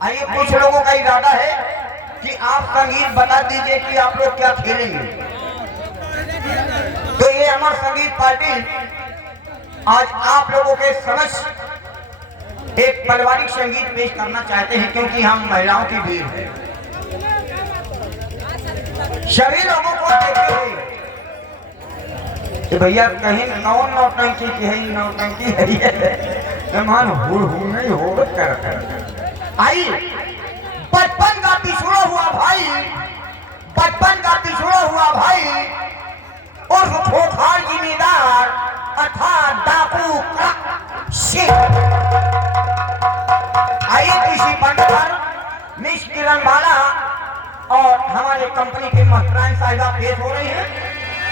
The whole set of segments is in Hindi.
आइए, कुछ लोगों का इरादा है कि आप संगीत बता दीजिए कि आप लोग क्या खेलेंगे। तो ये हमारा संगीत पार्टी आज आप लोगों के समक्ष एक पारिवारिक संगीत पेश करना चाहते हैं, क्योंकि हम महिलाओं की भीड़ है। सभी लोगों को देखते हुए कि भैया कहीं कौन नौटंकी की है, नौटंकी है मान नहीं हो कर आई। बचपन का पिछड़ा हुआ भाई, बचपन का पिछड़ा हुआ भाई और खोखार जिम्मेदार अर्थात डाकू का शेख। आइए किसी बंद पर मिस किरण वाला और हमारे कंपनी के महतराम साहिबा पेश हो रही है।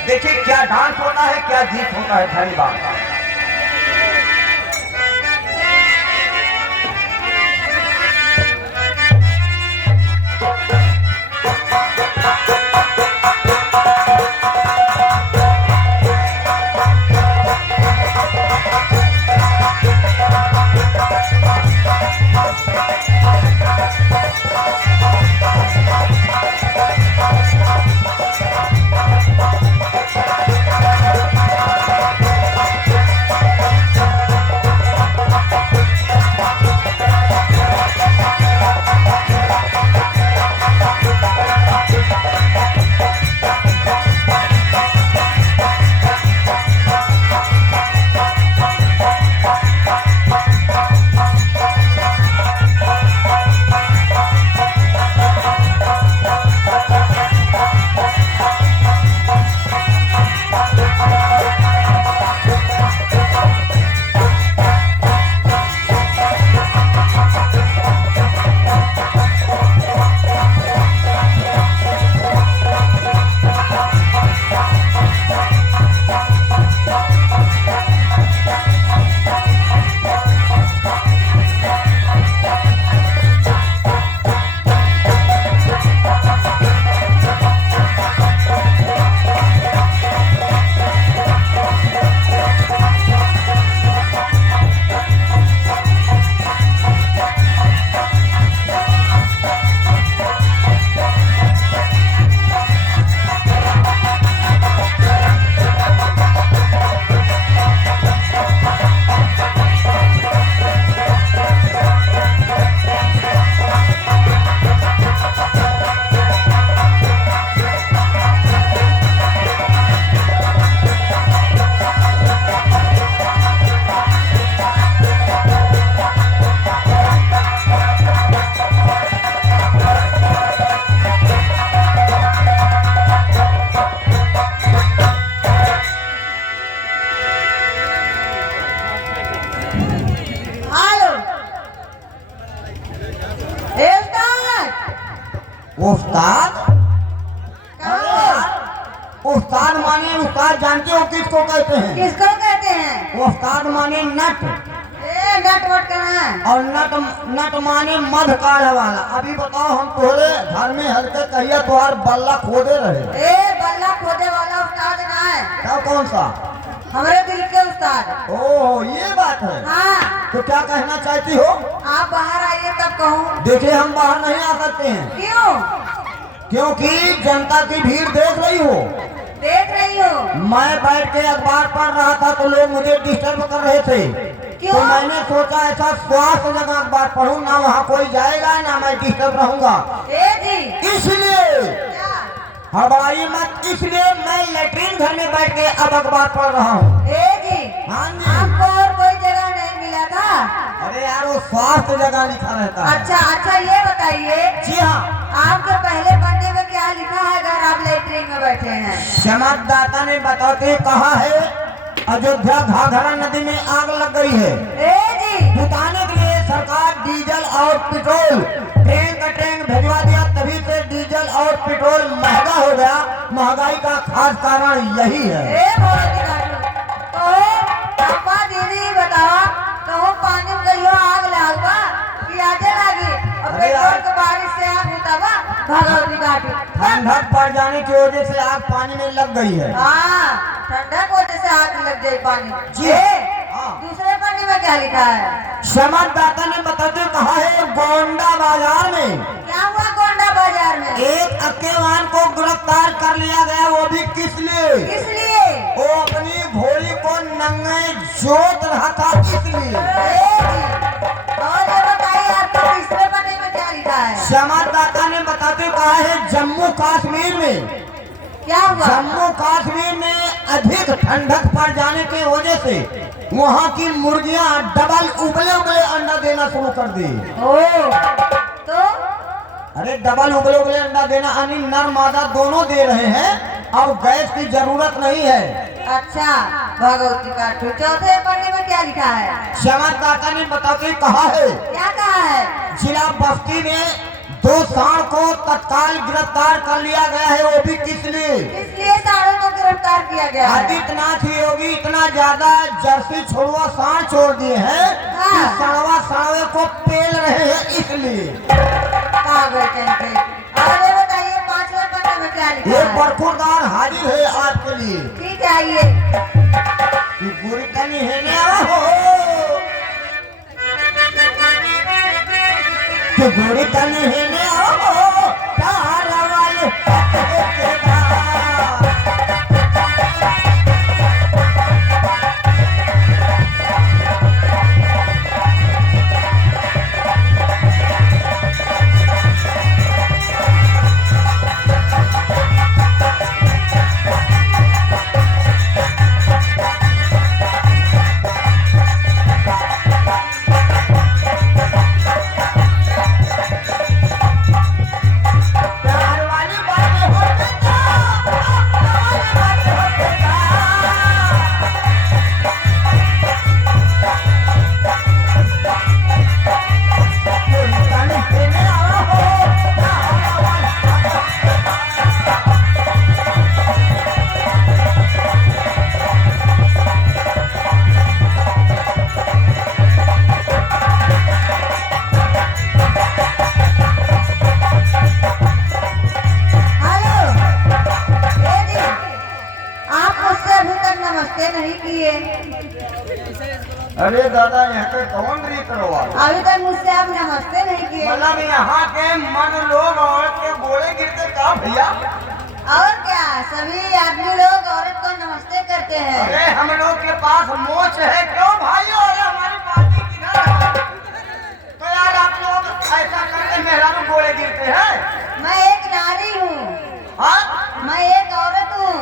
देखिए क्या डांस होता है, क्या गीत होता है। धन्यवाद। उस्ताद, उस्ताद माने उस्ताद जानते हो किसको कहते हैं? किसको कहते हैं? उस्ताद माने नट। नट वट करना और नट माने मध काढ़ वाला। अभी बताओ हम तोरे घर में हल्के कहिया तुहार बल्ला खोदे रहे। बल्ला खोदे वाला उस्ताद ना है। क्या कौन सा? हमारे दिल के उस्ताद। ओह ये बात है। हाँ। तो क्या कहना चाहती हो? आप बाहर आइए तब कहूँ। देखिए हम बाहर नहीं आ सकते हैं। क्यों? क्योंकि जनता की भीड़ देख रही हो। देख रही हो? मैं बैठ के अखबार पढ़ रहा था तो लोग मुझे डिस्टर्ब कर रहे थे। क्यों? तो मैंने सोचा ऐसा स्वास्थ्य जगह अखबार पढ़ूं, ना वहाँ कोई जाएगा ना मैं डिस्टर्ब रहूंगा। इसलिए हड़बड़ाइए मत, इसलिए मैं लेटरिन घर में बैठ के अब अखबार पढ़ रहा हूँ। हाँ जी। आपको और कोई जगह नहीं मिला था? अरे यार वो स्वास्थ्य जगह लिखा रहता है। अच्छा ये बताइए। जी हाँ। आपके पहले पन्ने में क्या लिखा है अगर आप लेटरिन में बैठे हैं? संवाददाता ने बताते कहा है अयोध्या घाघरा नदी में आग लग गई है। बुझाने के लिए सरकार डीजल और पेट्रोल ट्रेन का ट्रेन भिजवा दिया, तभी से डीजल और पेट्रोल महंगा हो गया। महंगाई का खास कारण यही है। तो दीदी बताओ तो पानी में कहियो आग लागल बा कि आगे लागी और पेट्रोल के बारिश से आग होता बा? भगवती घाट। ठंडक पड़ जाने की वजह से आग पानी में लग गई है। हाँ, ठंडक वजह से आग लग गई पानी। जी। हाँ। दूसरे पन्ने में क्या लिखा है? संवाददाता ने बताते कहा है गोंडा बाजार में क्या हुआ गोंडा बाजार में? एक अकेवान को गिरफ्तार कर लिया गया, वो भी किस लिए? किस लिए? वो अपनी घोड़ी को नंगे जोत रहा था इसलिए। और ये बताइए आपको तीसरे पन्ने में क्या लिखा है? संवाददाता ने बताते कहा है जम्मू कश्मीर में क्या हुआ? जम्मू कश्मीर में अधिक ठंडक पड़ जाने की वजह से वहाँ की मुर्गियां डबल उबले उबले अंडा देना शुरू कर दी। तो अरे डबल उबले उबले अंडा देना यानी नर मादा दोनों दे रहे हैं, अब गैस की जरूरत नहीं है। अच्छा, भगवती का चौथे पन्ने में क्या लिखा है? संवाददाता ने बताते कहा है क्या कहा है? जिला बस्ती में 2 सांड को तत्काल गिरफ्तार कर लिया गया है, वो भी किस लिए? इसलिए सांडों को गिरफ्तार किया गया है। आदित्यनाथ योगी इतना ज्यादा जर्सी छोड़वा सांड छोड़ दिए हैं कि सड़वा सांडवे को पेल रहे हैं इसलिए। और ये बताइए पांचवें पन्ने में क्या लिखा ये है? बरखुरदार हाजिर है आपके लिए। ठीक है, आइए। बुरी तनी है ना हो कि बुरी तनी है ना हो तार वाले के बाद। अरे दादा यहाँ पे कौन रीत रवा? अभी तक मुझसे आप नमस्ते नहीं किए। मतलब यहाँ के मन लोग औरत के गोले गिरते का भैया? और क्या, सभी आदमी लोग औरत को नमस्ते करते हैं। अरे हम लोग के पास मोच है क्यों भाई? और हमारी पार्टी किधर है? तो यार आप लोग ऐसा करके मेहरा में गोले गिरते हैं। मैं एक नारी हूँ। हाँ? मैं एक औरत हूँ।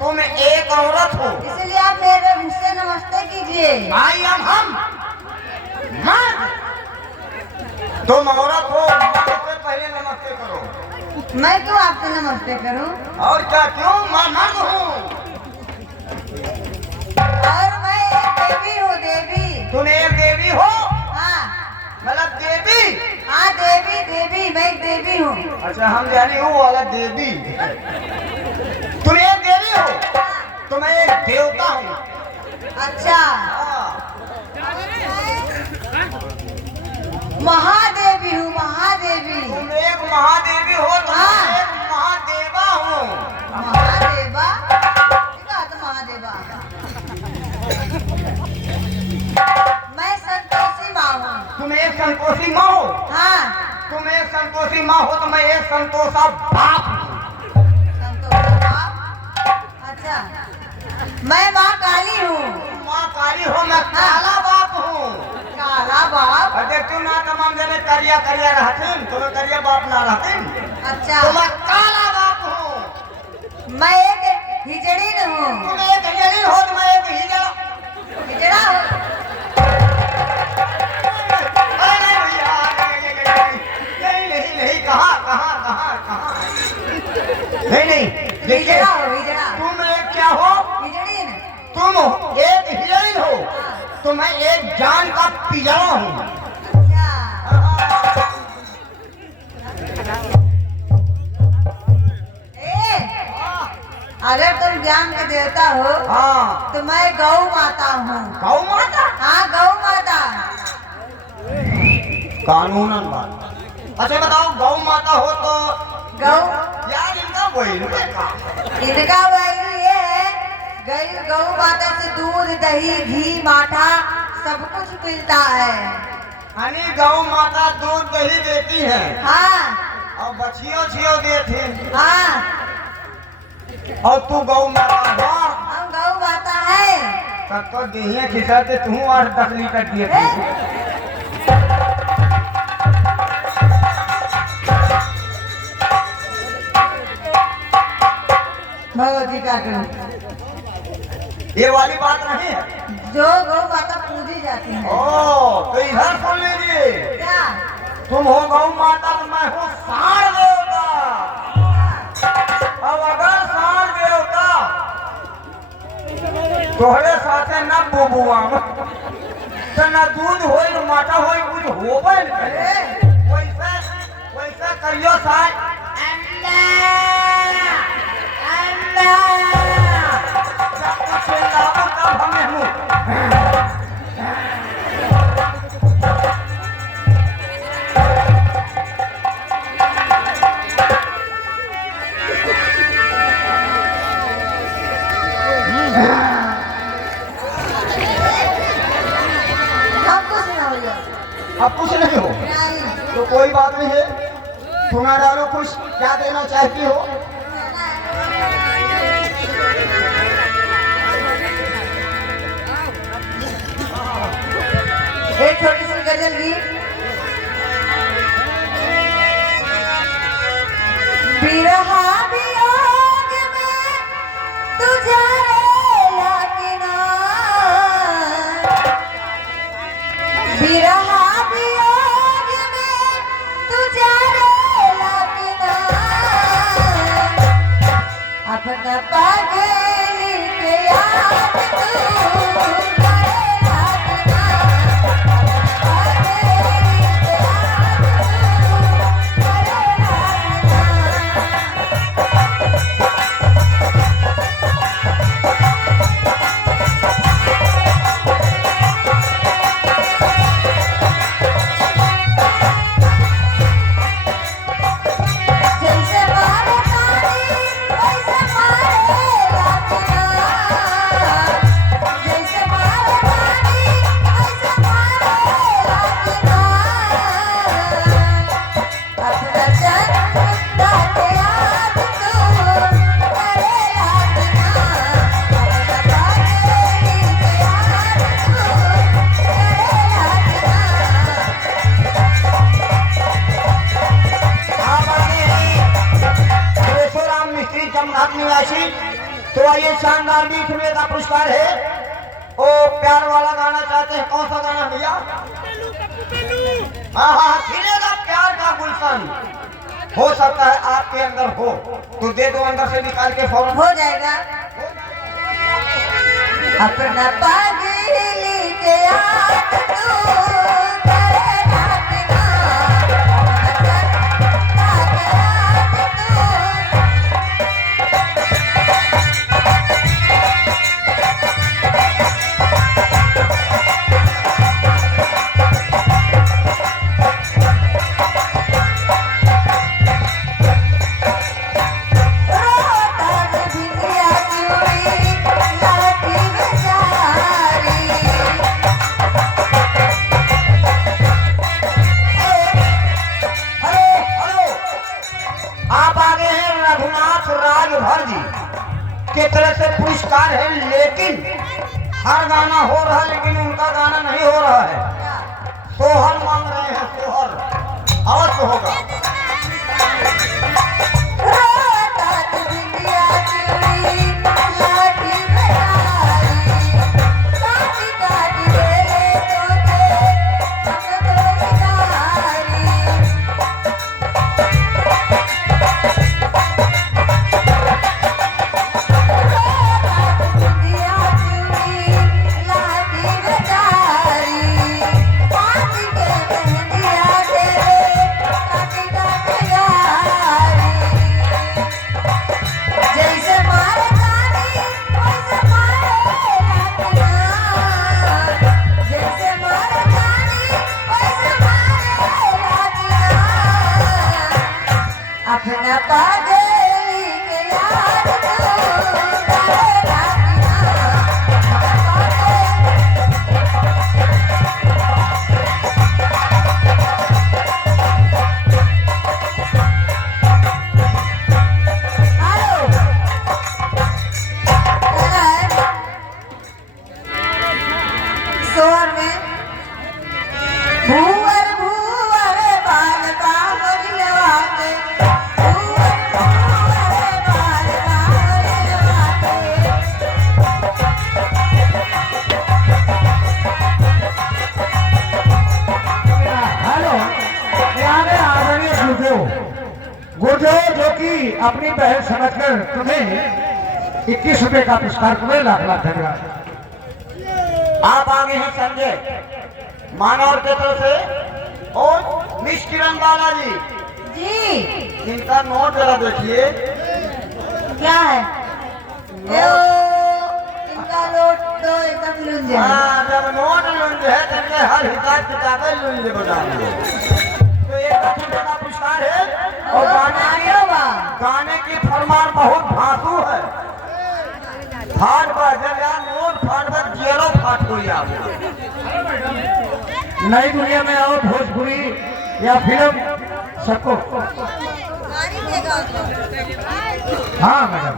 तुम एक औरत हो, इसलिए आप मेरे मुझसे नमस्ते कीजिए। आई एम हम मर्द। तुम औरत हो, मर्द से पहले नमस्ते करो। मैं क्यों आपसे नमस्ते करूं? और क्या क्यों? मैं मर्द हूँ। और मैं एक देवी हूँ, देवी। तुम एक देवी हो? हाँ। मतलब देवी? हाँ, देवी देवी, मैं एक देवी हूँ। अच्छा, हम जाने वो वाला देवी। तुम एक देवी हो तो मैं एक देवता हूँ। अच्छा, महादेवी हूँ, महादेवी। तुम एक महादेवी हो तो मैं एक महादेवा हूँ। महादेवा? क्या तो महादेवा? मैं संतोषी माँ हूँ। तुम एक संतोषी माँ हो? हाँ। तुम एक संतोषी माँ हो तो मैं एक संतोषा बाप हूँ। संतोषा बाप? अच्छा, मैं माँ काली हूँ। माँ काली हो, मैं काला बाप हूँ। काला बाप? अरे तुम ना तमाम जने करिया करिया रहते, तुम्हें करिया बाप ना रहते। अच्छा, तो मैं काला बाप हूँ। मैं एक हिजड़ीन हूँ। तुम एक हिजड़ी हो तो मैं एक हिजड़ा। हिजड़ा हूँ। अरे भैया, नहीं नहीं नहीं, कहाँ कहाँ कहाँ कहाँ? नहीं नहीं, देखिए हिजड़ा हो, हिजड़ा। तुम एक क्या हो? हिजड़ीन। तुम एक हिजड़ी हो तो मैं एक जान का पिजड़ा हूँ। अगर तुम ज्ञान के देवता हो हाँ, तो मैं गौ माता हूँ। गौ माता? हाँ, गौ माता। कानूनन बात। अच्छा बताओ, गौ माता हो तो गौ यार इनका वैल्यू है का? इनका वैल्यू ये है, गौ माता से दूध दही घी माठा सब कुछ मिलता है। हनी गौ माता दूध दही देती है हाँ और बछियों छियो देती है हाँ, और तू गौ माता हो हम गौ माता है। तब तो देहिए खिसाते तू 8-10 लीटर दिए थे। भगवत गीता के ये वाली बात नहीं है। जो गौ माता पूजी जाती है। ओ तो इधर सुन लीजिए, क्या? तुम हो गौ माता तो मैं हूँ सार देवता। अब अगर सार देवता तोहरे साथे न बुबुआ तो न दूध होई न माटा होई, कुछ होबे न करे। वैसे वैसे करियो सार अंडा अंडा जब कुछ लाओ तब हमें मुँह अब कुछ नहीं हो तो कोई बात नहीं है, सुना डालो कुछ क्या देना चाहती हो। एक छोटी सी गजल गीत। बिरहा वियोग में तुझे लागिना, बिरहा वियोग में तुझे लागिना, अपना पागल के याद तू निवासी। तो आइए शानदार बीच में का पुरस्कार है। ओ प्यार वाला गाना चाहते हैं, कौन सा गाना भैया? हाँ हाँ खिलेगा प्यार का गुलशन। हो सकता है आपके अंदर हो तो दे दो, अंदर से निकाल के फौरन हो जाएगा। अपना पागली के याद तू करे रातना, के तरह से पुरस्कार है, लेकिन हर गाना हो रहा है लेकिन उनका गाना नहीं हो रहा है। सोहर मांग रहे हैं, सोहर अवश्य होगा। Happy अपनी बहन समझकर तुम्हें 21 रुपए का पुरस्कार, तुम्हें लाख लाख धन्यवाद। आप आगे हैं संजय मानव की तरफ से और मिस किरण बालाजी जी इनका नोट जरा देखिए। क्या है इनका नोट तो एकदम लुंज है। हाँ, जब नोट लुंज है तब ये हर हिसाब किताब लुंज बता तो एक रुपये का पुरस्कार है और गाने की फरमान बहुत धांसू है। फाट पर जब यार नोट फाट पर जेलो फाट हो नई दुनिया में आओ, भोजपुरी या फिल्म सबको। हाँ मैडम।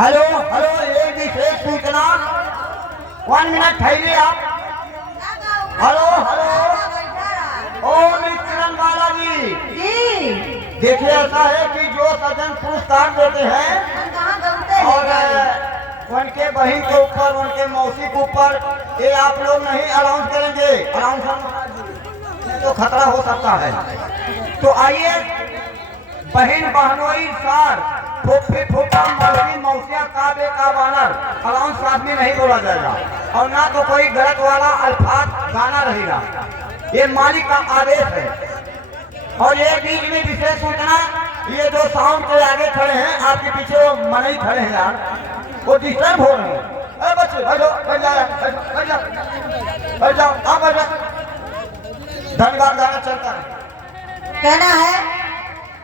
हेलो हेलो, एक विशेष सूचना, 1 मिनट ठहरिए आप। हेलो हेलो, ओ मिस किरण बालाजी जी देखिए, ऐसा है कि जो सज्जन पुरस्कार देते हैं और उनके बहन के ऊपर, उनके मौसी के ऊपर, ये आप लोग नहीं अनाउंस करेंगे। अनाउंसर तो खतरा हो सकता है। तो आइए, बहन बहनोई सार फूफी फूफा मौसी मौसिया काबे का बानर अनाउंस साथ में नहीं बोला जाएगा और ना तो कोई गलत वाला अल्फाज गाना रहेगा। ये मालिक का आदेश है। और ये बीच में विशेष सूचना, ये जो साउंड के आगे खड़े हैं, आपके पीछे वो मनई खड़े हैं यार, वो डिस्टर्ब हो रहे हैं। अरे बच्चे बैठो, बैठ जाओ, बैठ जाओ, बैठ जाओ, हाँ बैठ जाओ। धन्यवाद, गाना चलता है। कहना है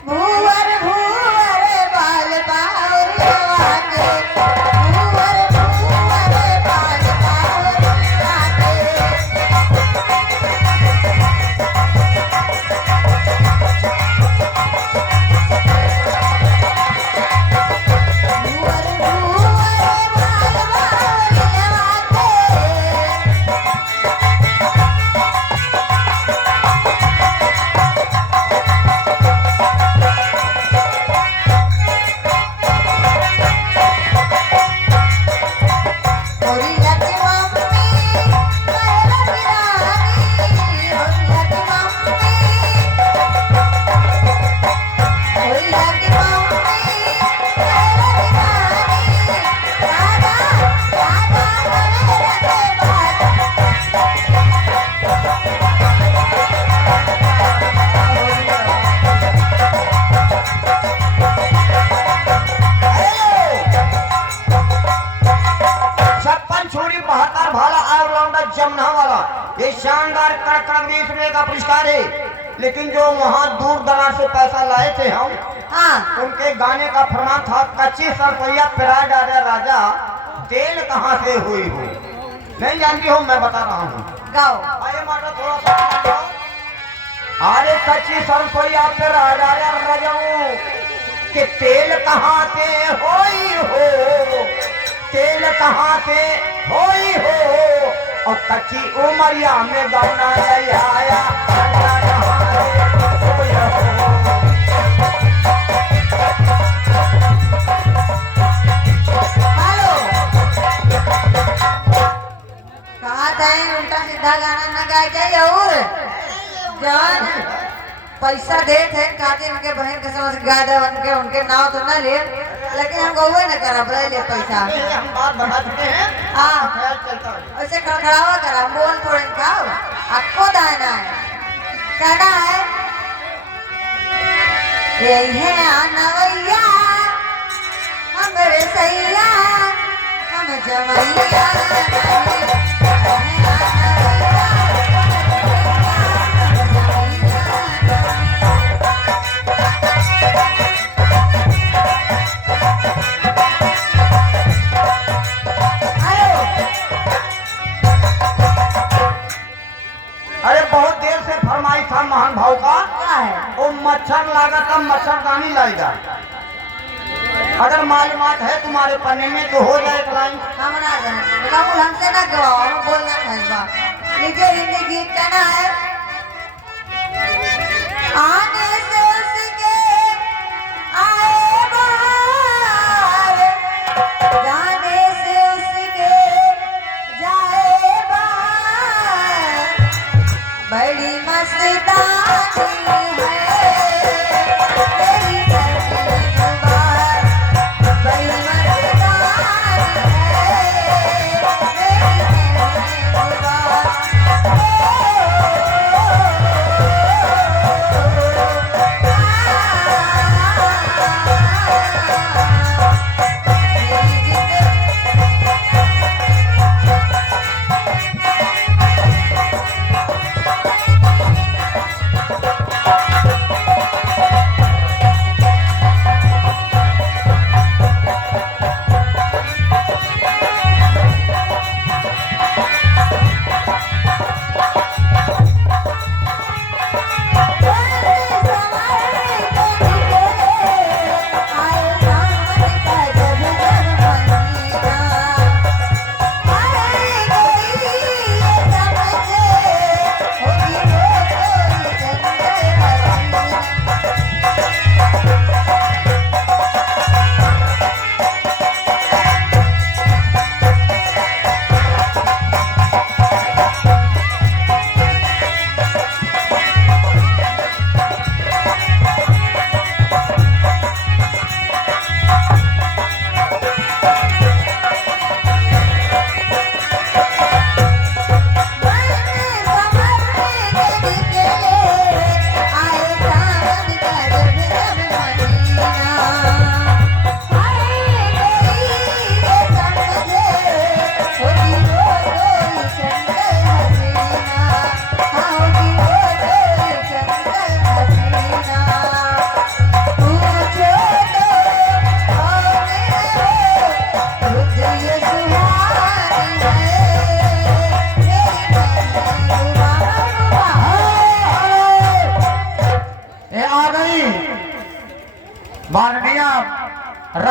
भूवर भूवर बाल बावरिया के, भूवर भूवर बाल बावरिया के। भूवर भूवर बाल बावरिया जमुना वाला, ये शानदार कड़क 20 रुपए का पुरस्कार है। लेकिन जो वहाँ दूर दराज से पैसा लाए थे हम, हाँ उनके गाने का फरमान था, कच्ची सरसोईया पिरा डाले राजा, तेल कहाँ से हुई हो। नहीं जानती हो, मैं बता रहा हूँ। गाओ। आइए माता थोड़ा सा गाओ। अरे कच्ची सरसोईया पिरा डाले राजा कि तेल कहाँ से होई हो, तेल कहाँ से होई हो, और कच्ची उमरिया में गौना आया, हेलो, कहा था उल्टा सीधा गाना न गाए जाए और जान पैसा दे थे खातिर उनके बहन के समझ गा दे, उनके नाव तो न ले, लेकिन हम गौवे न करा ले ले पैसा। हम बात बता चुके हैं। हाँ ख्याल चलता है। ऐसे खड़खड़ावा करा, बोल थोड़े खाओ, आपको दाना है, कहना है यही है नवैया हमरे सैया, हम जमैया अरे बहुत देर से फरमाई था महान भाव का, क्या है? वो मच्छर लागा तब मच्छरदानी लाएगा। अगर मालूमात है तुम्हारे पन्ने में तो हो जाए एक लाइन। हम ना जाने, कबूल हमसे ना गवाओ, हम बोलना था। लीजिए हिंदी गीत कहना है आने से उसके आए बाहर, जाने से उसके जाए बाहर, बड़ी मस्तानी है।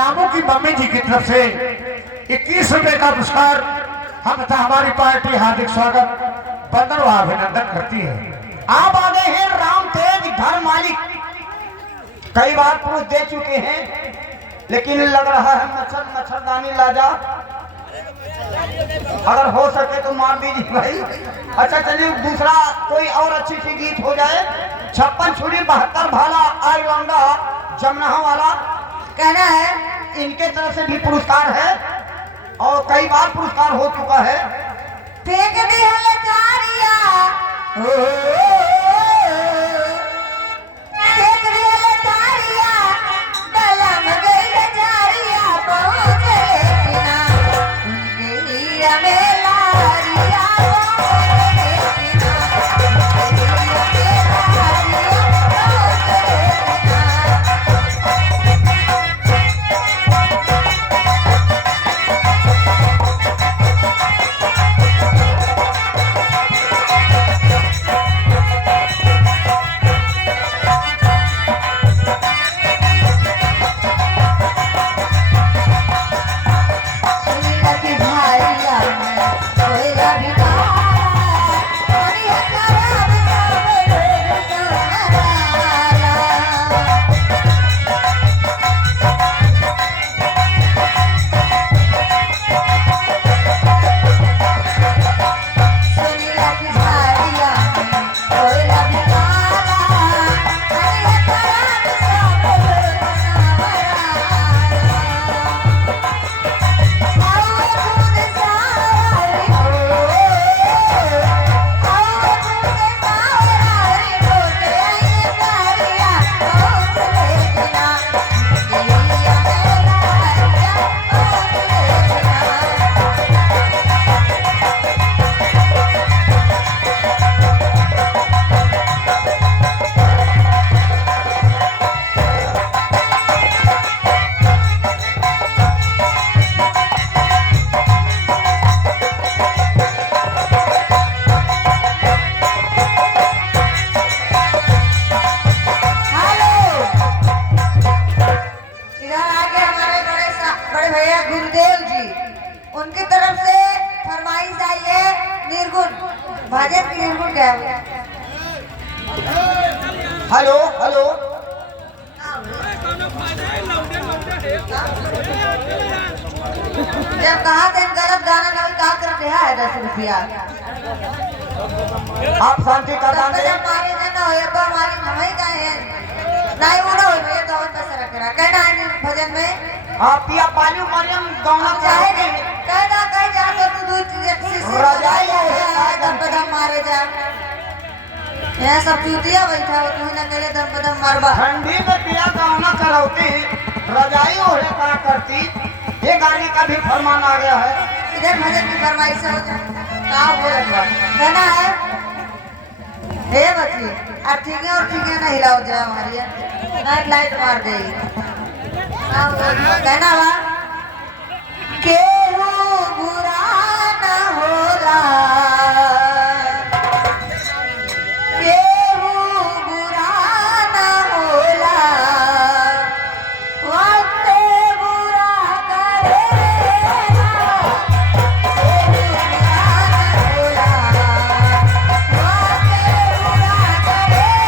रामू की मम्मी जी की तरफ से 21 रुपए का पुरस्कार हम तथा हमारी पार्टी हार्दिक स्वागत बंदन व अभिनंदन करती है। आप आ गए हैं राम तेज घर मालिक, कई बार पुरुष दे चुके हैं, लेकिन लग रहा है मच्छरदानी लाजा, अगर हो सके तो मार दीजिए भाई। अच्छा चलिए दूसरा कोई और अच्छी सी गीत हो जाए। 56 छुरी 72 भाला आई लौंडा जमना वाला कहना है इनके तरफ से भी पुरस्कार है और कई बार पुरस्कार हो चुका है। फेंक दी है तारिया, फेंक दी है तारिया, डलम गई जारिया, पहुंच गए बिना उनके हीरा में लारिया, पहुंच गए बिना उनके हीरा में लारिया, पहुंच गए बिना। सुनीला की झाड़िया में कोयला बिकारा, दुनिया खराब सब लोग संभाला। सुनीला की झाड़िया में कोयला बिकारा, दुनिया खराब सब लोग संभाला। आओ खुद सारी हो, आओ खुद सारी हो, तेरी तारिया पहुंच गए बिना उनके हीरा में लारिया, पहुंच गए बिना। हेलो, इधर आके हमारे बड़े भैया गुरुदेव जी, उनकी तरफ से फरमाइश आई है निर्गुण भजन की। निर्गुण क्या है? हेलो हेलो जब कहा था गलत गाना नहीं कहा कर दिया है 10 रुपया। आप शांति का दान जब दें। मारे ना हो अब हमारी नमई का है नहीं वो ना हो ये तो बस रखना कहना है भजन में। आप पिया पालू मरियम गौना हम चाहे नहीं कहना कहीं जा तो तू दूध से रजाई है दम पे दम मारे जा। यहाँ सब चूतिया बैठा हो तू ना कहले दम पे दम मारबा। ठंडी में पिया गौना करौती रजाई ओढ़े का करती, ये गाने का भी फरमान आ गया है। इधर भजन की फरमाइश हो कहाँ बोल कहना है हे बच्ची ठीक है और ठीक है ना हिलाओ जाए हमारी नाइट लाइट मार दे। कहना बा केहू बुरा न होला, केहू बुरा न होला, वक्त बुरा करेगा, केहू बुरा न होला, वक्त बुरा करेगा।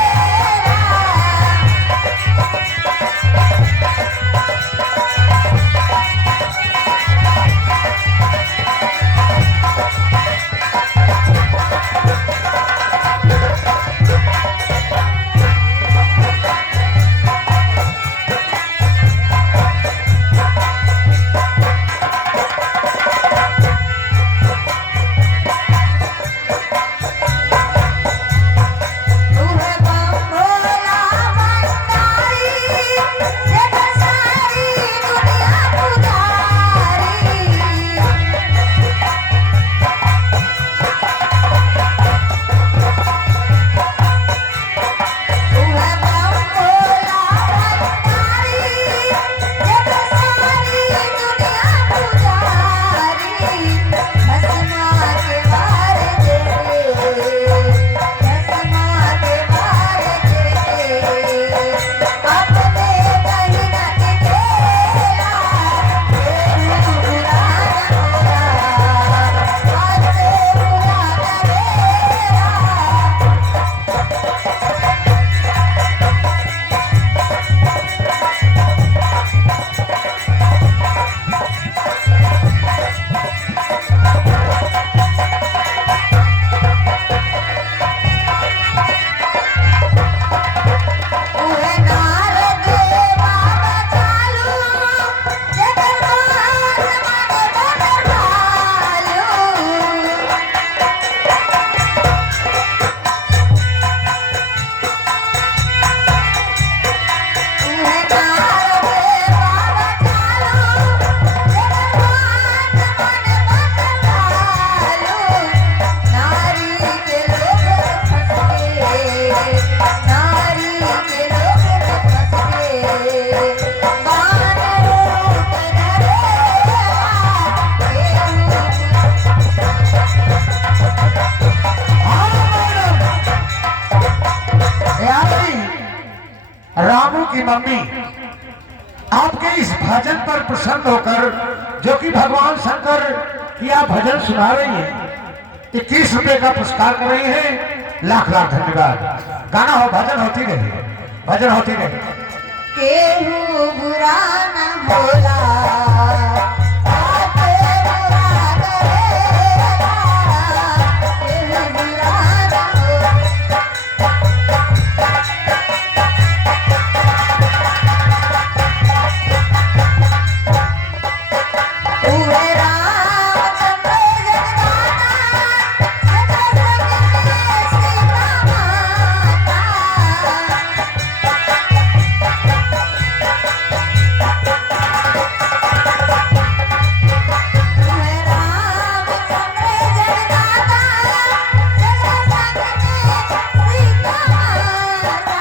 की मम्मी आपके इस भजन पर प्रसन्न होकर, जो कि भगवान शंकर की आप भजन सुना रही हैं, 21 रुपए का पुरस्कार कर रही हैं। लाख लाख धन्यवाद। गाना हो, भजन होती रहे, भजन होती रहे। केहू बुरा न होला, आपे बुरा करेला, केहू बुरा न होला। उहे रामचंद्र जगदाता, सदा संग में सीता माता।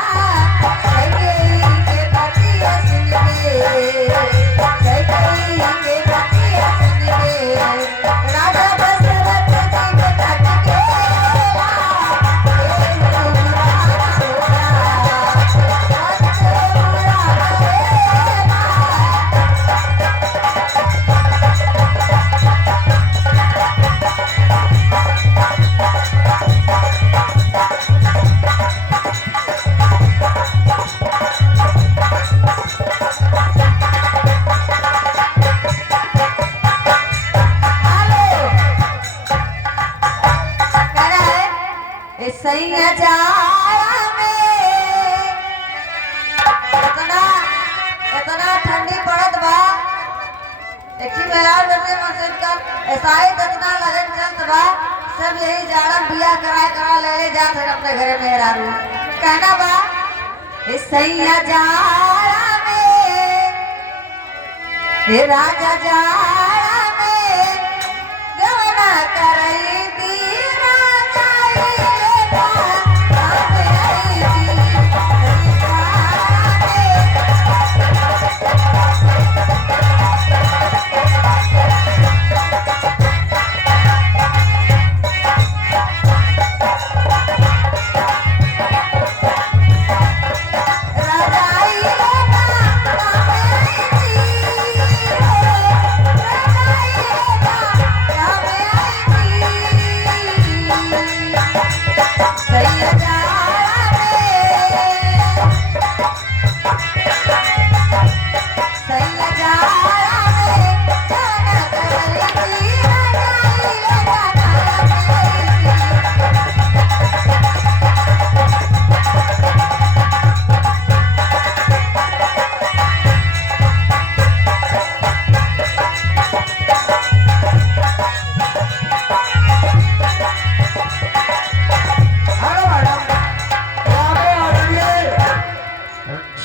सैया जाड़ा में इतना ठंडी पड़त बा, देखी में यार बने मशीन का ऐसा ही इतना लगन चलत बा, सब यही जाड़ा बिया करा ले जात है अपने घरे में हेरारू। कहना बा इस सैया जाड़ा में, हे राजा जाड़ा में गवना करई दीना जाई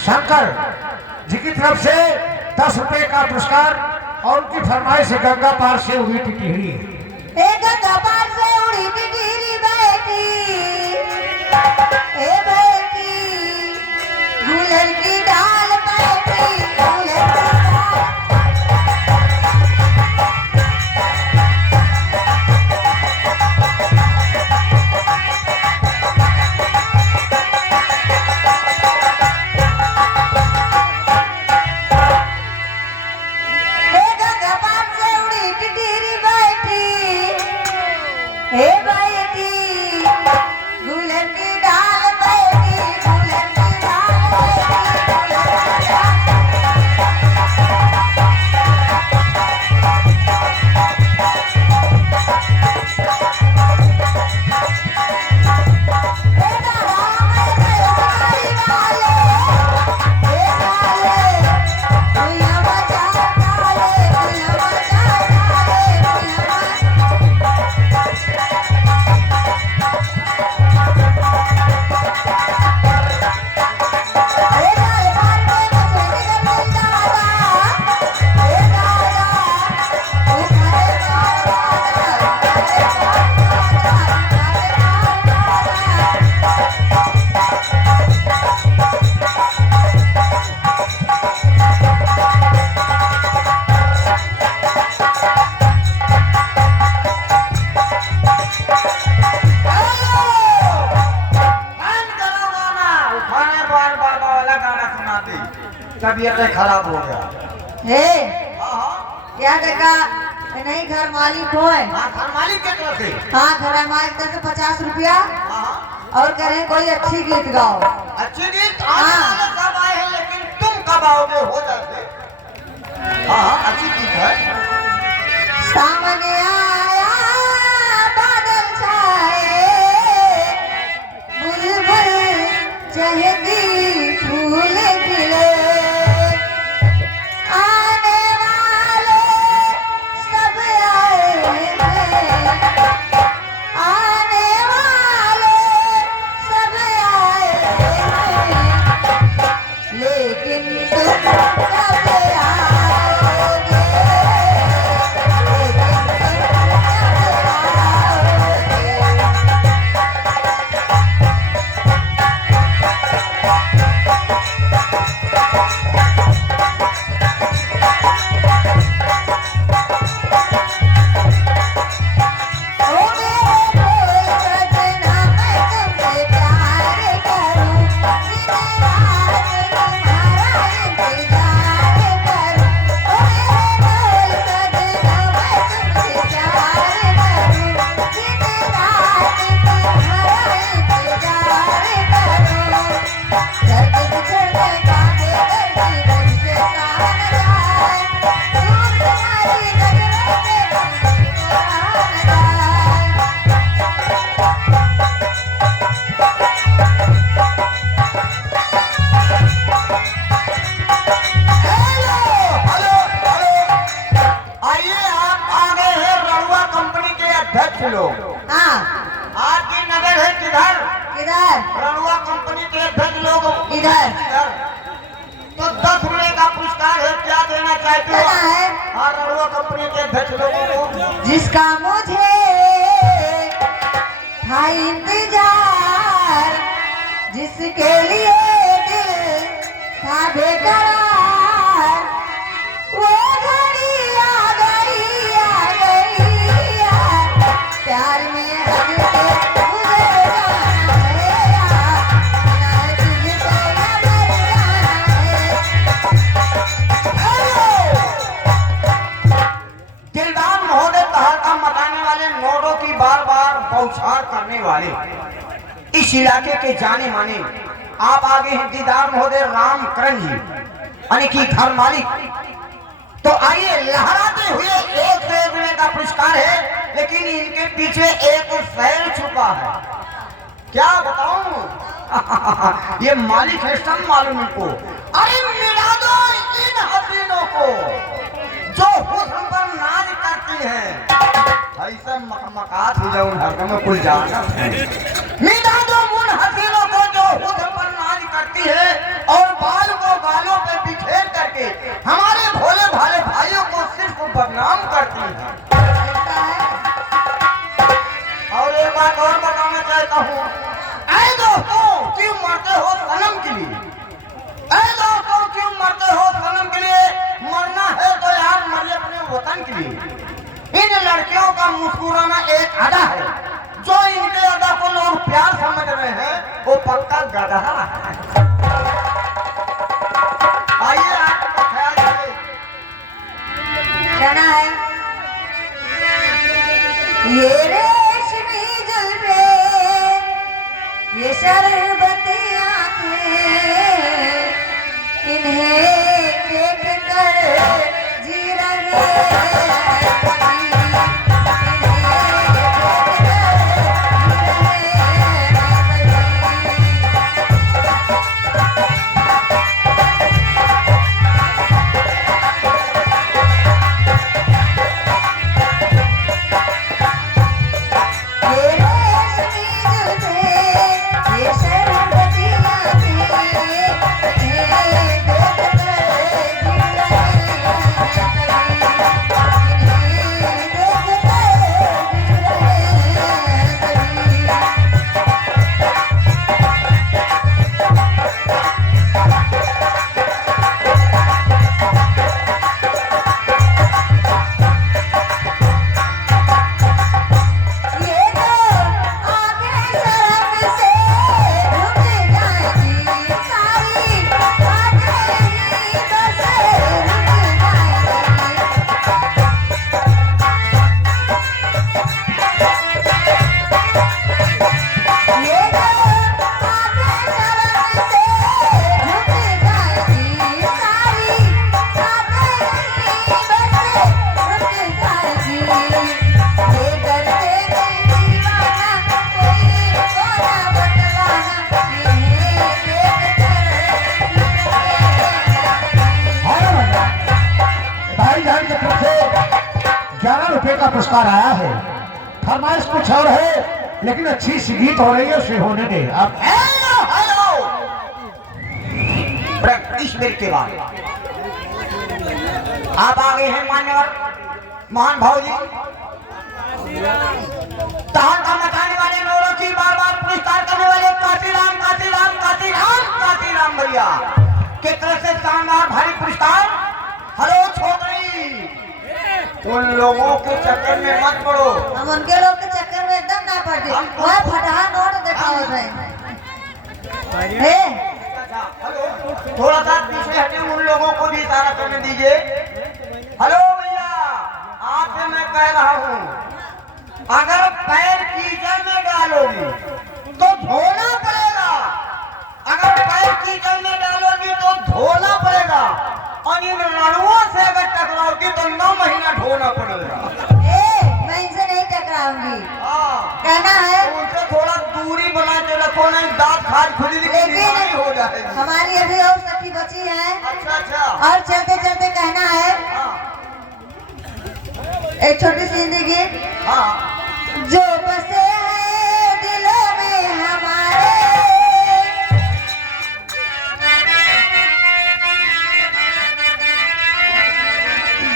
शंकर जी की तरफ से 10 रुपए का पुरस्कार और उनकी फरमाइश से गंगा पार से हुई टिकरी। गंगा पार से उड़ी टिकरी बेटी, ए बेटी गुलर की डाल बेटी, गुलर की डाल। हे बेटी गुलर की डाल बेटी, गुलर की डाल बेटी, गुलर की डाल। बेटा राम हमारी वाले, हे वाले दुनिया मचा डाले, दुनिया मचा डाले। तबीयत खराब हो गया। हे हाँ हाँ क्या देखा नहीं घर मालिक हो है। हाँ, घर मालिक के तरफ से। हाँ घर मालिक तरफ से 50 रुपया हाँ हाँ और करें कोई अच्छी गीत गाओ। अच्छी गीत आने वाले सब आए हैं, लेकिन तुम कब आओगे हो जाते। हाँ हाँ अच्छी गीत है। सामने आया बादल छाए बुलबुल चहकी फूल खिले आने वाले सब आए हैं आने वाले सब आए हैं लेकिन तुम कब आओगे अध्यक्ष लोग। हाँ आपकी नजर है किधर? इधर रणुआ कंपनी के अध्यक्ष लोग इधर तो 10 रुपए का पुरस्कार है, क्या देना चाहते हो? देना है हाँ रणुआ कंपनी के अध्यक्ष लोगों को। जिसका मुझे था इंतजार जिसके लिए दिल था बेकरार वो घड़ी आ गई प्यार में हद के गुजर जाना है यार ना तुझसे न मर जाना है। दिलदार महोदय तहलका मचाने वाले, नोटों की बार बार बौछार करने वाले, इस इलाके के जाने माने आप आगे हैं दीदार महोदय रामकरण जी यानी कि घर मालिक। तो आइए लहराते हुए 1 से 1 रुपए का पुरस्कार है, लेकिन इनके पीछे एक शहर छुपा है। क्या बताऊं? ये मालिक है, सब मालूम इनको। अरे मिला दो इन हसीनों को जो हुस्न पर नाज करती है। ऐसा मकमकात हो जाऊं हर में कुल जाना है। मिला दो उन हसीनों को जो हुस्न पर नाज करती है और बाल को गालों पे बिखेर करके हमारे भोले भाले भाइयों को सिर्फ बदनाम करती है। और एक बात और बताना चाहता हूँ, ऐ दोस्तों क्यों मरते हो सनम के लिए? ऐ दोस्तों क्यों मरते हो सनम के लिए? मरना है तो यार मरिए अपने वतन के लिए। इन लड़कियों का मुस्कुराना एक अदा है, जो इनके अदा को लोग प्यार समझ रहे हैं वो पक्का गधा है। आइए आपका ख्याल रखें। कहना है ये रेशमी जुल्फे ये शरबती आंखें इन्हें देख कर जी रहे बहन की तरफ से 11 रुपए का पुरस्कार आया है। फरमाइश कुछ और है, लेकिन अच्छी सी गीत हो रही है, उसे होने दे आप। हेलो हेलो इस मिनट के बाद आप आ गए हैं मान्यवर महान भाव जी, तहलका मचाने वाले, नौरों की बार बार पुरस्कार करने वाले काशीराम काशीराम काशीराम काशीराम भैया के तरफ से शानदार भारी पुरस्कार। हेलो छोकरी, उन लोगों के चक्कर में मत पड़ो। हम उनके लोग के चक्कर में एकदम ना पड़ते। वह फटा नोट दिखाओ भाई। हेलो, थोड़ा सा पीछे हटे, उन लोगों को भी इशारा करने दीजिए। हेलो भैया, आपसे मैं कह रहा हूँ, अगर पैर कीचड़ में डालोगी तो धोना पड़ेगा, अगर पैर कीचड़ में डालोगी तो धोना पड़ेगा, और इन रणुओं से अगर टकराओगी तो 9 महीना ढोना पड़ेगा। मैं इनसे नहीं टकराऊंगी। हाँ, कहना है उनसे थोड़ा दूरी बना के रखो, नहीं दांत खाज खुली बीमारी हो जाएगी। हमारी अभी और सखी बची है। अच्छा अच्छा, और चलते चलते कहना है हाँ एक छोटी सी हिंदी गीत। हाँ, जो बसे हैं दिलों में हमारे,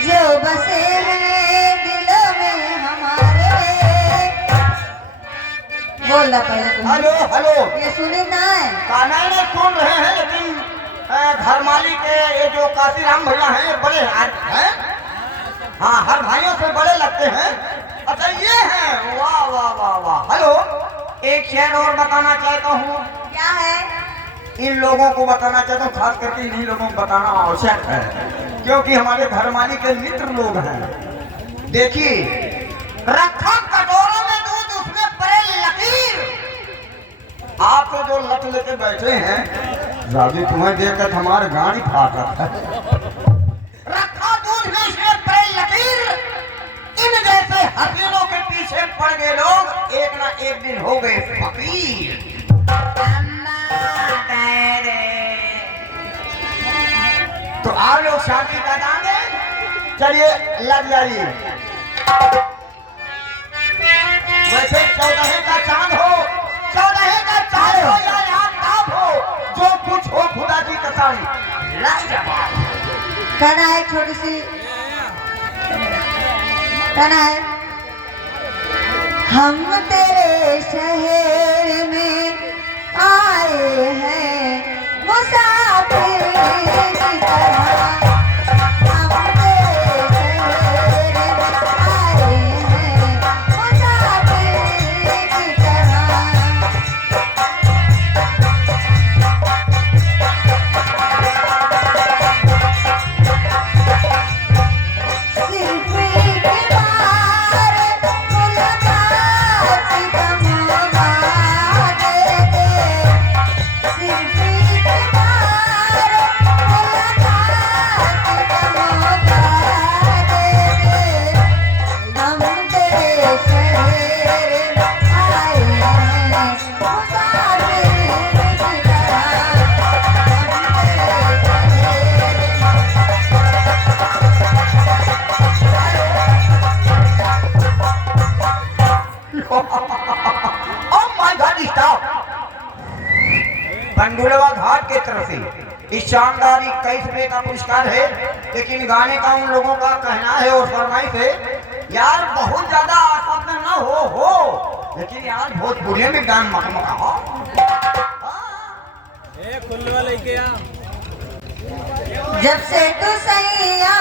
जो बसे हैं दिलों में हमारे। बोल रहा पहले तुम। हेलो हेलो, ये सुनी ना है। काना में सुन रहे हैं, लेकिन घर मालिक के ये जो काशीराम भैया हैं ये बड़े हैं, हाँ हर भाइयों से बड़े लगते हैं। अच्छा ये हैं, वाह वाह वाह वाह। हेलो, एक शेर और बताना चाहता हूँ। क्या है? इन लोगों को बताना चाहता हूँ, खास करके इन्हीं लोगों को बताना आवश्यक है, क्योंकि हमारे घर मालिक के मित्र लोग हैं। देखिए, रखा कटोरों में दूध, उसमें पड़े लकीर। आप तो जो लट लेके बैठे हैं, राजू तुम्हें देखकर हमारे गाड़ी फाट रहा है। रखा दूध में, उसमें पड़े लकीर। इन जैसे हसीनों के पीछे पड़ गए लोग, एक ना एक दिन हो गए फकीर। तो आप लोग शांति का दान दें, चलिए लग जाइए। वैसे 14 का चांद हो, 14 का चांद हो या आफताब हो, जो कुछ हो खुदा की कसम लाजवाब। कहना है छोटी सी, कहना है हम तेरे शहर में आए हैं मुसाफिर की तरह। हम तेरे शहर में आए हैं मुसाफिर की तरह। सिर्फ एक बार मुलाकात का मौका दे दे, सिर्फ एक बार मुलाकात का मौका दे दे। हम तेरे शहर में आए हैं मुसाफिर की तरह। हम Oh my God, stop! पंडुलवा घाट के तरफ से इस शानदार 21 रुपए का पुरस्कार है, लेकिन गाने का उन लोगों का कहना है और फरमाइश है, यार बहुत ज्यादा आसक्त न हो, लेकिन यार भोजपुरी में गान मखमका हो। जब से तू सैया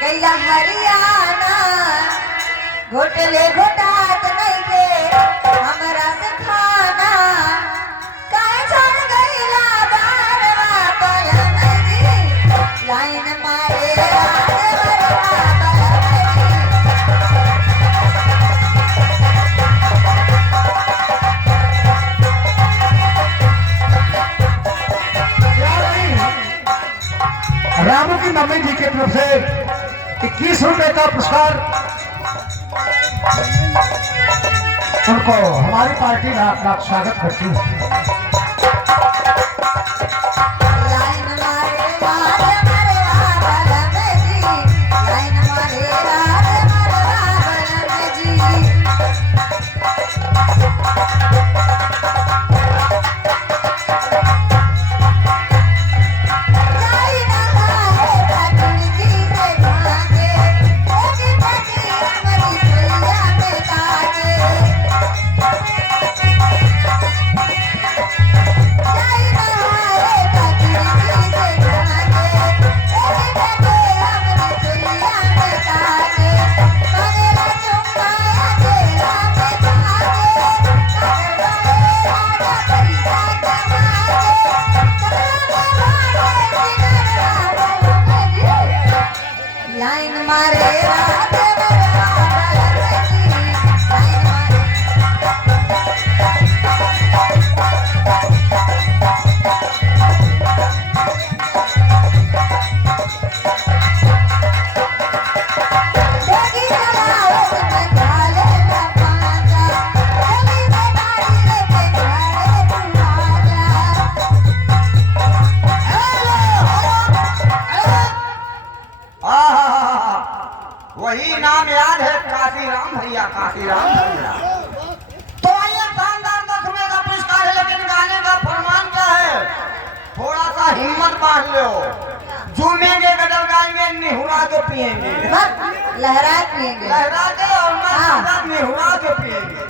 गैया हरियाणा, घोटले घोटात नहीं के हमरा से खाना। काहे छोड़ गईला बारवा पलम जी, लाइन मारे राजवरवा पलम रामू की मम्मी जी की तरफ से 21 रुपए का पुरस्कार उनको हमारी पार्टी लाख लाख स्वागत करती है। लाइन मारे राजवरवा पलम जी, लाइन मारे रात बरवा डगर की लाइन मारे देगी जलाओ में डाले ना पाजा चली बेगाड़ी लेके घरे तू आजा आहा, वही नाम याद है, काशीराम भैया, काशीराम भैया। तो ये शानदार 10 रुपए का पुरस्कार है, लेकिन गाने का फरमान क्या है? थोड़ा सा हिम्मत बांध लो। झूमेंगे, गजल गाएंगे, निहुरा के पिएंगे, लहरा पिएंगे लहरा के और हाँ। ना निहुरा के पिएंगे।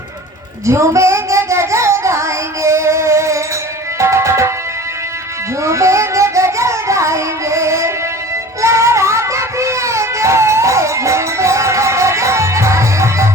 झूमेंगे गजल गाएंगे झूमेंगे गजल गाएंगे लहरा के पिएंगे झूमेंगे गजल गाएंगे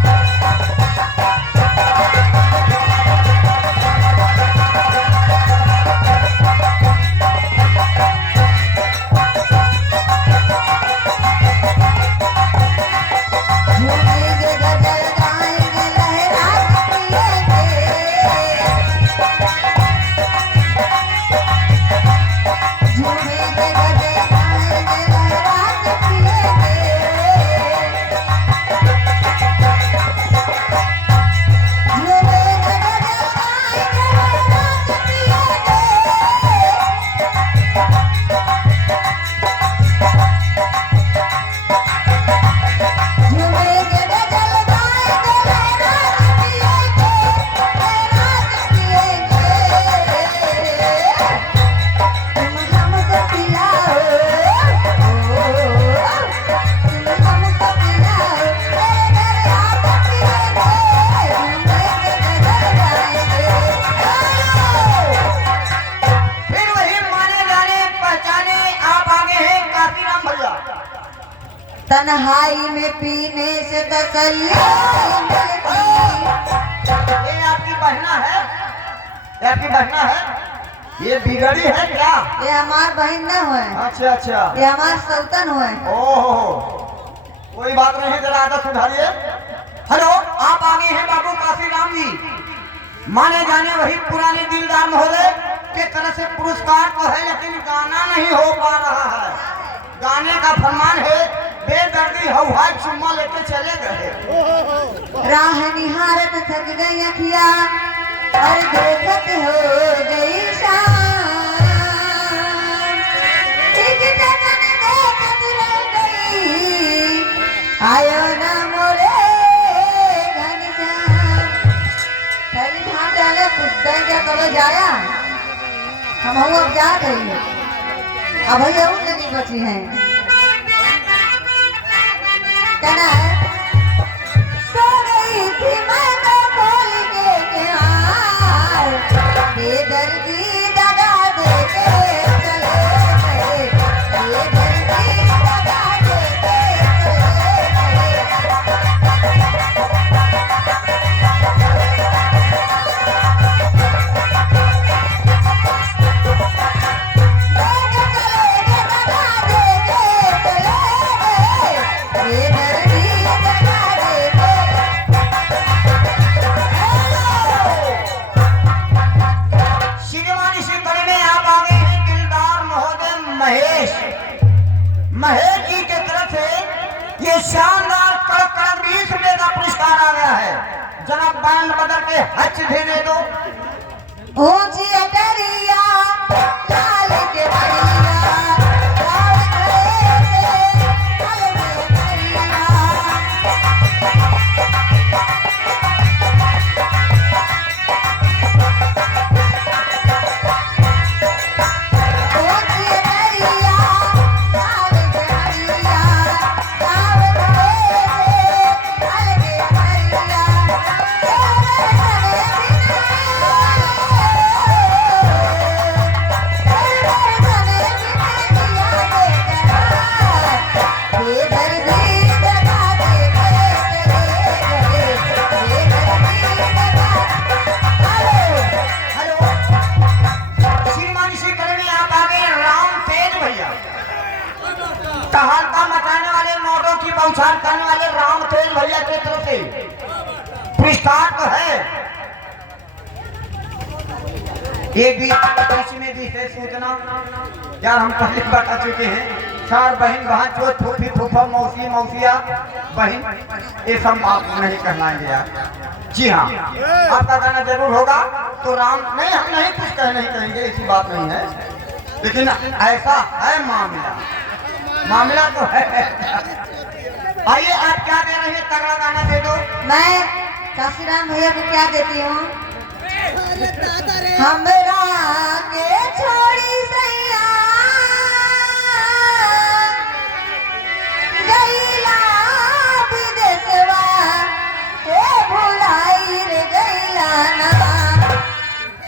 झूमेंगे गजल गाएंगे लहरा के पिएंगे झूमेंगे गजल गाएंगे लहरा के पिएंगे झूमेंगे गजल गाएंगे लहरा के पिएंगे झूमेंगे गजल गाएंगे लहरा के पिएंगे तुम हमको पिलाओ तुम हमको पिलाओ तेरे घर आके पिएंगे झूमेंगे गजल गाएंगे फिर वही माने जाने पहचाने आप आगे हैं काशीराम भैया। तन्हाई में पीने से तसल्ली मिलती ये आपकी बहना है, ये आपकी बहना है, ये बिगड़ी है क्या? ये हमार बहन न हुए अच्छा अच्छा, ये हमार सौतन हुए ओहो, कोई बात नहीं, जरा आदत सुधारिए। हेलो, आप आगे हैं बाबू काशीराम जी। माने जाने वही पुराने दिलदार महोदय के तरफ से पुरस्कार तो है, लेकिन गाना नहीं हो पा रहा है। गाने का फरमान है, बेदर्दी हवाई चुम्मा लेके चले गए। राह निहारत थक गई अखिया और देखत हो गई शाम एक जगन देखत रह गई आयो ना मोरे घनश्याम थली भाटा ले पुस्तक क्या कब जाया हम अब जा गई अब भैया उन नहीं बची हैं कहना है सो गई थी मैं तो खोल के हार बेदर्दी दगा दे के चले गए बेदर्दी दगा दे के चले गए श्रीमानी श्री कड़ी में आप आगे हैं दिलदार महोदय महेश। महेश जी के तरफ से ये शानदार कड़क 20 रुपए का पुरस्कार आ गया है। जनाब बैंड बदल के हच दे दो। ऊंची अटरिया लाल के बढ़िया लाल करे लाल में बढ़िया ऊंची अटरिया लाल के बढ़िया लाल करे लाल के बढ़िया तेरे उछाल करने वाले राम तेज भैया की तरफ से पुरस्कार तो है। ये भी कृषि में भी है सूचना, यार हम पहले बता चुके हैं। चार बहन वहाँ जो फूफी फूफा मौसी मौसिया बहन ये सब आप नहीं कहलाएंगे यार। जी हाँ, आपका गाना जरूर होगा तो राम नहीं, हम नहीं कुछ नहीं कहेंगे, ऐसी बात नहीं है, लेकिन ऐसा है मामला तो है। आइए आप क्या दे रहे हैं, तगड़ा गाना दे दो। मैं काशीराम भैया को क्या देती हूँ, हमरा के छोड़ी सैया गैला विदेशवा हे भुलाई रे गैला ना,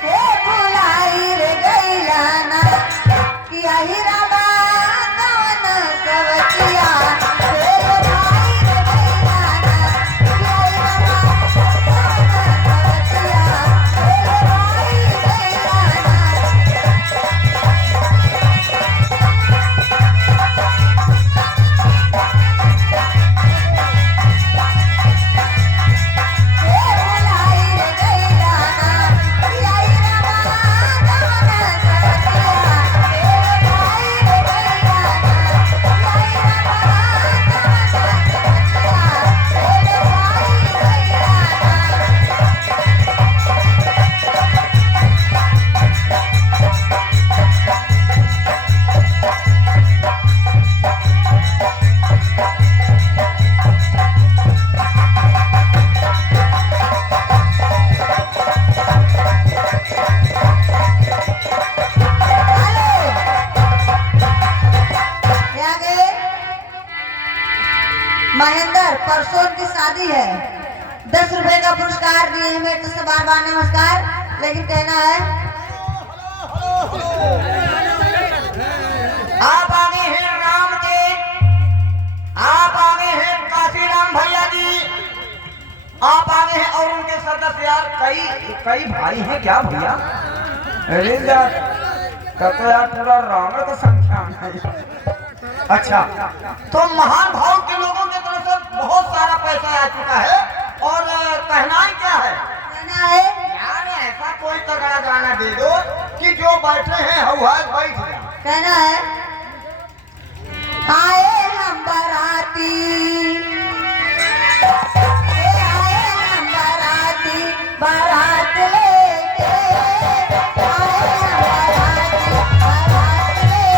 हे भुलाई रे गैला ना, किया ही रामा कवन सवतिया हे भुलाई रे गैला ना, किया ही रामा कवन सवतिया हे भुलाई गैला ना। महेंद्र परसों की शादी है, 10 रुपए का पुरस्कार दिए हैं मेरे से बार बार नमस्कार, लेकिन कहना है आप आगे हैं राम जी, आप आगे हैं काशीराम भैया जी, आप आगे हैं और उनके सदस्य यार कई भाई हैं क्या भैया? अरे यार कब तो यार पूरा राम का संख्या है। अच्छा, तो महान भाव के लोगों की तरफ से बहुत सारा पैसा आ चुका है और कहना ही क्या है, कहना है यार ऐसा कोई तगड़ा गाना दे दो कि जो बैठे हैं हवा बैठ जाए। कहना है आए हम बाराती, आए हम बाराती, बारात लेके आए हम बाराती, बारात लेके।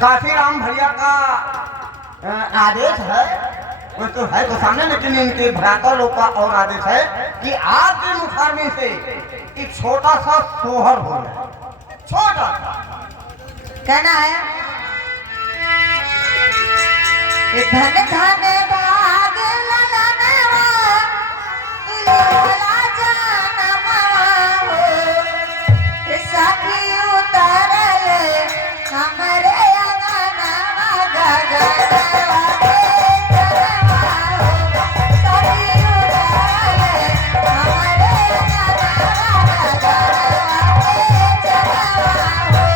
काशीराम भैया का आदेश है, वो तो है तो सामने, लेकिन इनके भ्राता लोग का और आदेश है कि आपके मुखारने से एक छोटा सा सोहर हो जाए, छोटा सा। कहना है धन धन भाग ललनवा तुलिया जानवा हो, सखी उतरल हमरे अंगनवा गगनवा के चरवा हो, सखी उतरल हमरे अंगनवा गगनवा के चरवा हो।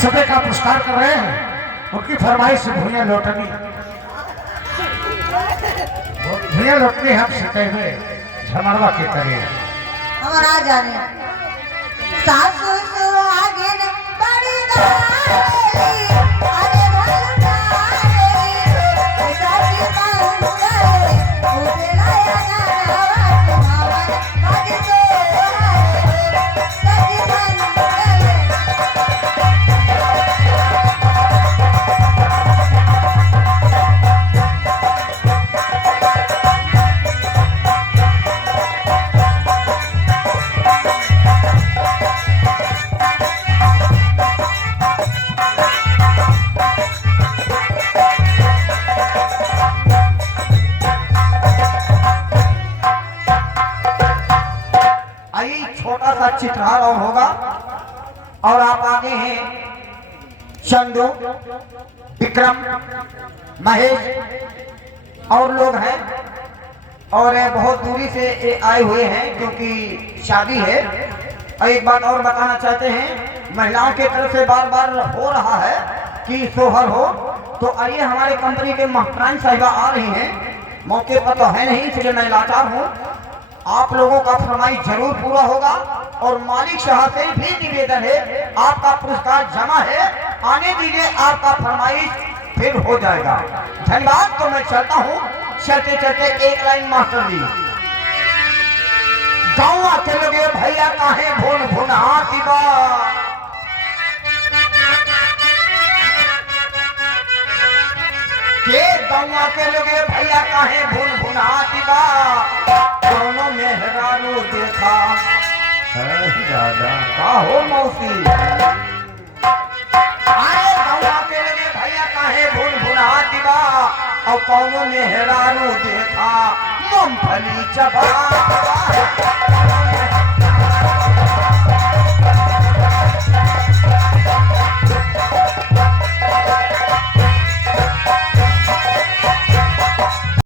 10 रुपए का पुरस्कार कर रहे हैं। उनकी फरमाइश भूया लौटनी, भूया लौटनी हम सीखे हुए झमरवा के करिए। हमारा जाने सासु सुहागिन बड़ी गाली, अरे भलनारी सखी मंगले उबेलाया गाना तुम्हार भज सोहारे सखी मंगले। छोटा सा चित्रहार और होगा और आप आगे हैं चंदू, विक्रम, महेश और लोग हैं और बहुत दूरी से ये आए हुए हैं क्योंकि शादी है। और एक बात और बताना चाहते हैं, महिलाओं की तरफ से बार बार हो रहा है कि सोहर हो, तो आइए हमारे कंपनी के महतराम साहिबा आ रही हैं, मौके पर तो है नहीं इसलिए मैं लाचार हूँ। आप लोगों का फरमाइश जरूर पूरा होगा और मालिक साहब से भी निवेदन है, आपका पुरस्कार जमा है, आने दीजिए, आपका फरमाइश फिर हो जाएगा। धन्यवाद। तो मैं चलता हूँ, चलते चलते एक लाइन मास्टर जी। गाँव के लगे भैया काहे भून भून हाथी बा, के गौवा के लगे भैया काहे भून भून हाथी बा, दोनों मेहरारू देखा दादा का हो मौसी, आए गौवा के लगे भैया काहे भून भून हाथी बा, और कौनो मेहरारू देखा मूंगफली चबा।